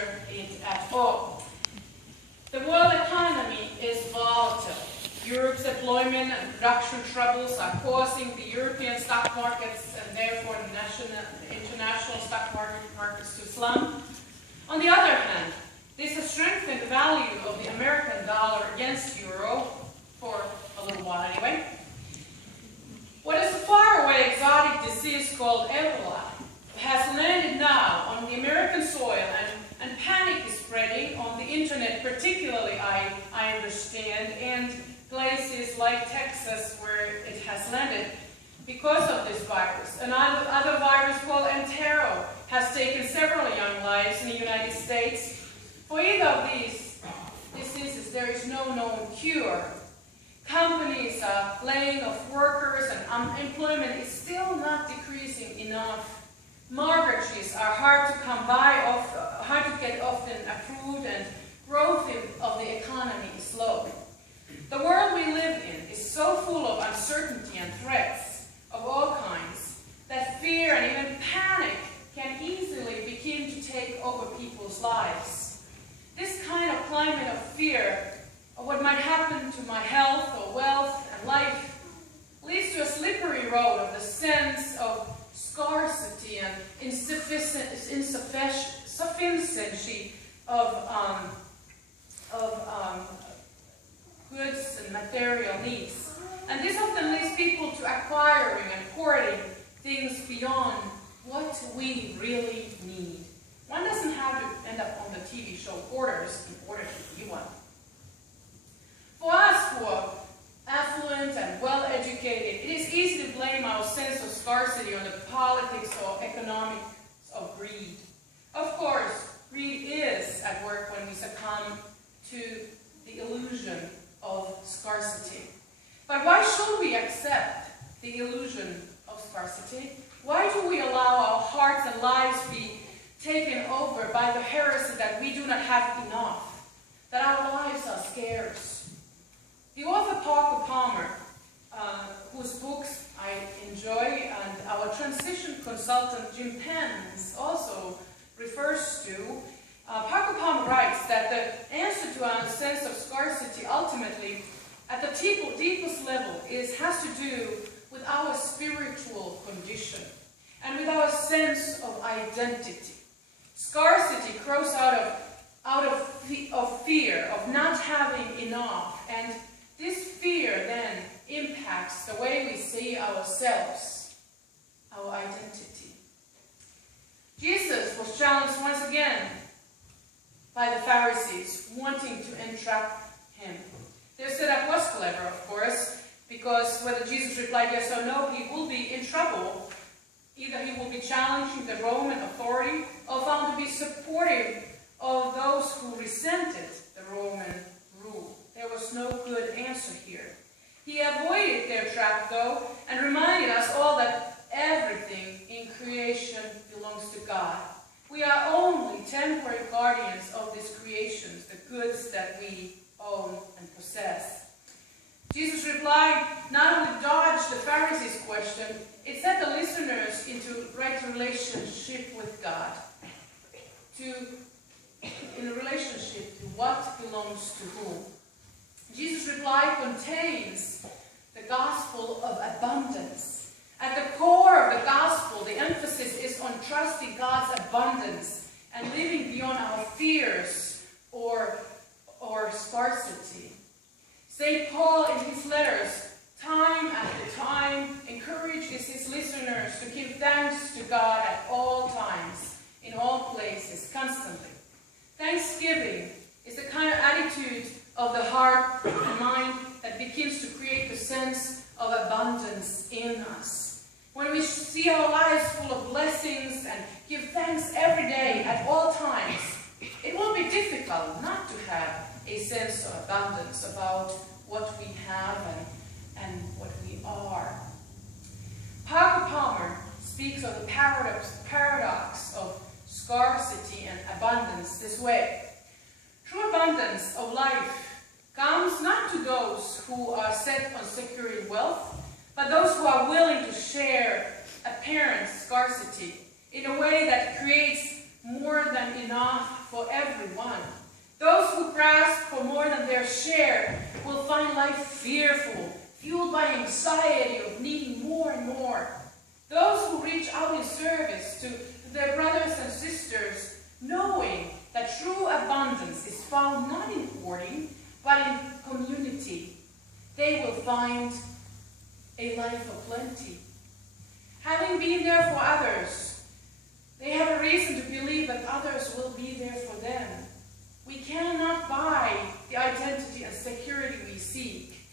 answer it at all. The world economy is volatile. Europe's employment and production troubles are causing the European stock markets and therefore the international stock markets to slump. On the other hand, this has strengthened the value of the American dollar against euro, for a little while anyway. What is a faraway exotic disease called Ebola has landed now on the American soil, and panic is spreading on the internet, particularly, I understand, and places like Texas where it has landed because of this virus. Another virus called Entero has taken several young lives in the United States. For either of these diseases, there is no known cure. Companies are laying off workers, and unemployment is still not decreasing enough. Mortgages are hard to come by, hard to get often approved, and growth of the economy is slow. The world we live in is so full of uncertainty and threats of all kinds that fear and even panic can easily begin to take over people's lives. This kind of climate of fear of what might happen to my health or wealth and life leads to a slippery road of the sense of scarcity and insufficiency of goods and material needs. And this often leads people to acquiring and hoarding things beyond what we really need. One doesn't have to end up on the TV show Hoarders in order to be one. For us who are affluent and well-educated, it is easy to blame our sense of scarcity on the politics or economics of greed. Of course, greed is at work when we succumb to the illusion of scarcity. But why should we accept the illusion of scarcity? Why do we allow our hearts and lives be taken over by the heresy that we do not have enough, that our lives are scarce? The author Parker Palmer, whose books I enjoy, and our transition consultant Jim Pence also refers to, Parker Palmer writes that the answer to our sense of scarcity ultimately, at the deepest level, has to do with our spiritual condition and with our sense of identity. Scarcity grows out of fear of not having enough, and this fear then impacts the way we see ourselves, our identity. Jesus was challenged once again by the Pharisees wanting to entrap him. Their setup was clever, of course, because whether Jesus replied yes or no, he will be in trouble. Either he will be challenging the Roman authority or found to be supportive of those who resented the Roman rule. There was no good answer here. He avoided their trap, though, and reminded us all that everything in creation belongs to God. We are only temporary guardians of these creations, the goods that we own and possess. Jesus' reply not only dodged the Pharisees' question, it set the listeners into right relationship with God, in a relationship to what belongs to whom. Jesus' reply contains the gospel of abundance. At the core of the gospel, the emphasis is on trusting God's abundance and living beyond our fears or scarcity. St. Paul, in his letters, time after time, encourages his listeners to give thanks to God at all times, in all places, constantly. Thanksgiving is the kind of attitude of the heart and mind that begins to create a sense of abundance in us. When we see our lives full of blessings and give thanks every day at all times, it will be difficult not to have a sense of abundance about what we have and what we are. Parker Palmer speaks of the paradox of scarcity and abundance this way. True abundance of life comes not to those who are set on securing wealth, but those who are willing to share apparent scarcity in a way that creates more than enough for everyone. Those who grasp for more than their share will find life fearful, fueled by anxiety of needing more and more. Those who reach out in service to their brothers and sisters, knowing that true abundance is found not in hoarding, but in community, they will find a life of plenty. Having been there for others, they have a reason to believe that others will be there for them. We cannot buy the identity and security we seek.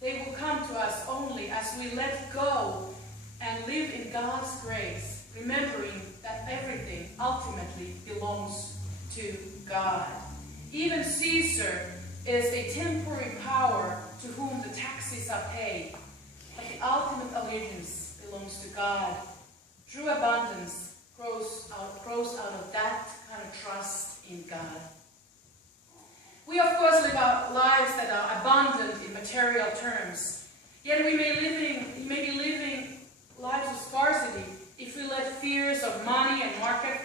They will come to us only as we let go and live in God's grace, remembering that everything ultimately belongs to God. Even Caesar is a temporary power to whom the taxes are paid, but the ultimate allegiance belongs to God. True abundance grows out of that kind of trust in God. We, of course, live our lives that are abundant in material terms, yet we may be living lives of scarcity if we let fears of money and market,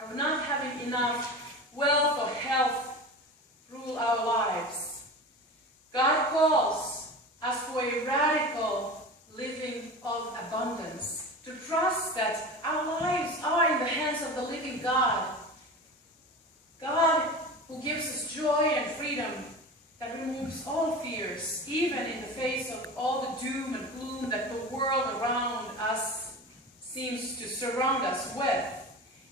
of not having enough wealth or health, rule our lives. God calls us for a radical living of abundance, to trust that our lives are in the hands of the living God. God who gives us joy and freedom, that removes all fears, even in the face of all the doom and gloom that the world around us seems to surround us with.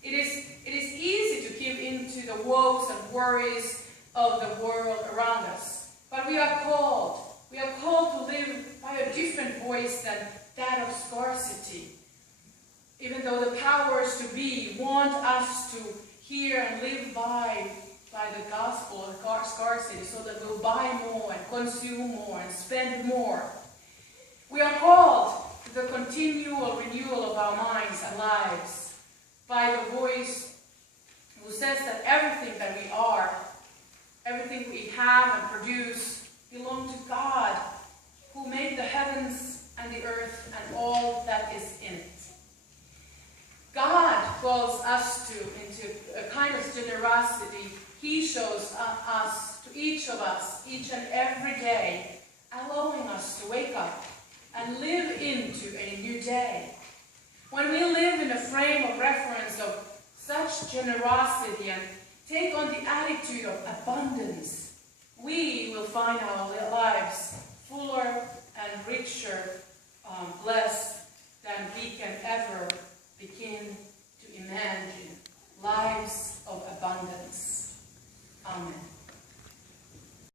It is easy to give in to the woes and worries of the world around us. But we are called to live by a different voice than that of scarcity. Even though the powers to be want us to hear and live by the gospel of scarcity, so that we'll buy more and consume more and spend more. We are called to the continual renewal of our minds and lives by the voice who says that everything that we are, everything we have and produce, belong to God, who made the heavens and the earth and all that is in it. God calls us into a kind of generosity He shows us, to each of us, each and every day, allowing us to wake up and live into a new day. When we live in a frame of reference of such generosity and take on the attitude of abundance, we will find our lives fuller and richer, blessed than we can ever begin to imagine. Lives of abundance. Amen.